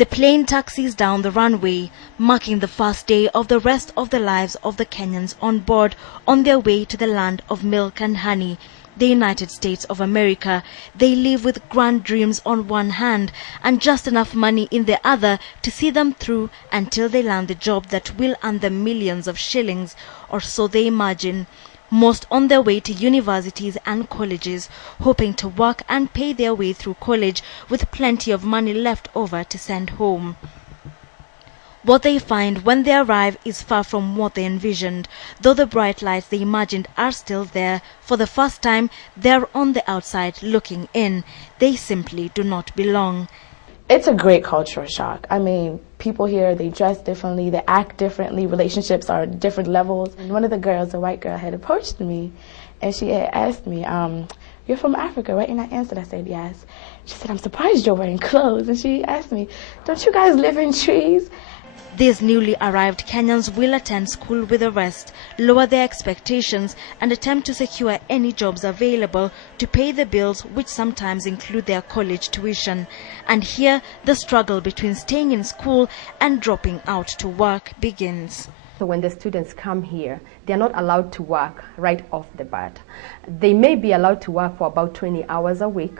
The plane taxis down the runway, marking the first day of the rest of the lives of the Kenyans on board on their way to the land of milk and honey, the United States of America. They live with grand dreams on one hand and just enough money in the other to see them through until they land the job that will earn them millions of shillings, or so they imagine. Most on their way to universities and colleges, hoping to work and pay their way through college with plenty of money left over to send home. What they find when they arrive is far from what they envisioned. Though the bright lights they imagined are still there, for the first time they're on the outside looking in. They simply do not belong. It's a great cultural shock. I mean, people here, they dress differently, they act differently, relationships are at different levels. And one of the girls, a white girl, had approached me, and she had asked me, "You're from Africa, right?" And I answered, I said, "Yes." She said, "I'm surprised you're wearing clothes." And she asked me, "Don't you guys live in trees?" These newly arrived Kenyans will attend school with the rest, lower their expectations, and attempt to secure any jobs available to pay the bills, which sometimes include their college tuition. And here, the struggle between staying in school and dropping out to work begins. So when the students come here, they're not allowed to work right off the bat. They may be allowed to work for about 20 hours a week,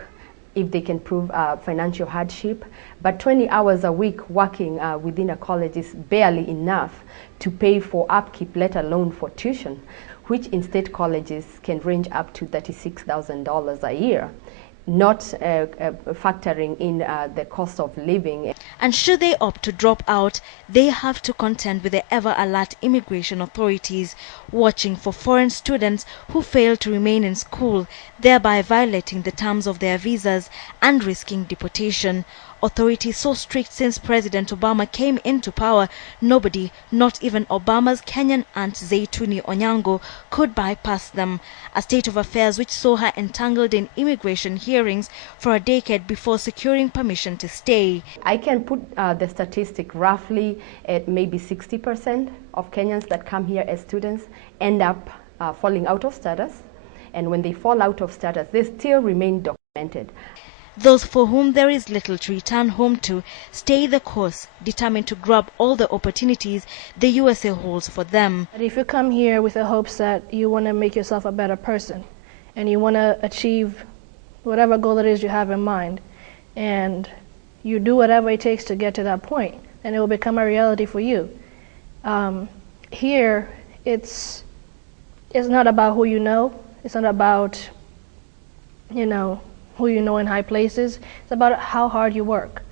if they can prove financial hardship, but 20 hours a week working within a college is barely enough to pay for upkeep, let alone for tuition, which in state colleges can range up to $36,000 a year, not factoring in the cost of living. And should they opt to drop out, they have to contend with the ever-alert immigration authorities, watching for foreign students who fail to remain in school, thereby violating the terms of their visas and risking deportation. Authorities so strict since President Obama came into power, nobody, not even Obama's Kenyan aunt Zaytuni Onyango, could bypass them. A state of affairs which saw her entangled in immigration hearings for a decade before securing permission to stay. I can put the statistic roughly at maybe 60% of Kenyans that come here as students end up falling out of status. And when they fall out of status, they still remain documented. Those for whom there is little to return home to stay the course, determined to grab all the opportunities the USA holds for them. If you come here with the hopes that you want to make yourself a better person and you want to achieve whatever goal it is you have in mind, and you do whatever it takes to get to that point, then it will become a reality for you. Here, it's not about who you know. It's not about, who you know in high places. It's about how hard you work.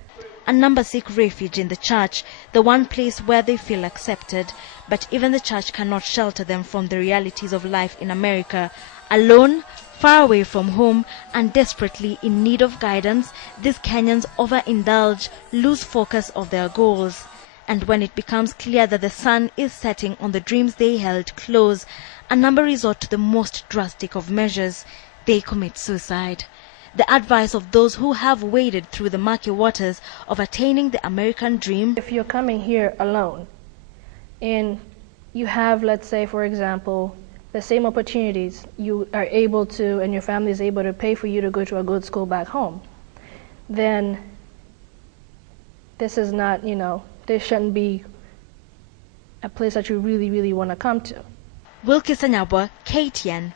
A number seek refuge in the church, the one place where they feel accepted. But even the church cannot shelter them from the realities of life in America. Alone, far away from home, and desperately in need of guidance, these Kenyans overindulge, lose focus of their goals. And when it becomes clear that the sun is setting on the dreams they held close, a number resort to the most drastic of measures. They commit suicide. The advice of those who have waded through the murky waters of attaining the American dream. If you're coming here alone and you have, let's say, for example, the same opportunities you are able to, and your family is able to pay for you to go to a good school back home, then this is not, this shouldn't be a place that you really, really want to come to. Wilkie Sanyabwa, KTN.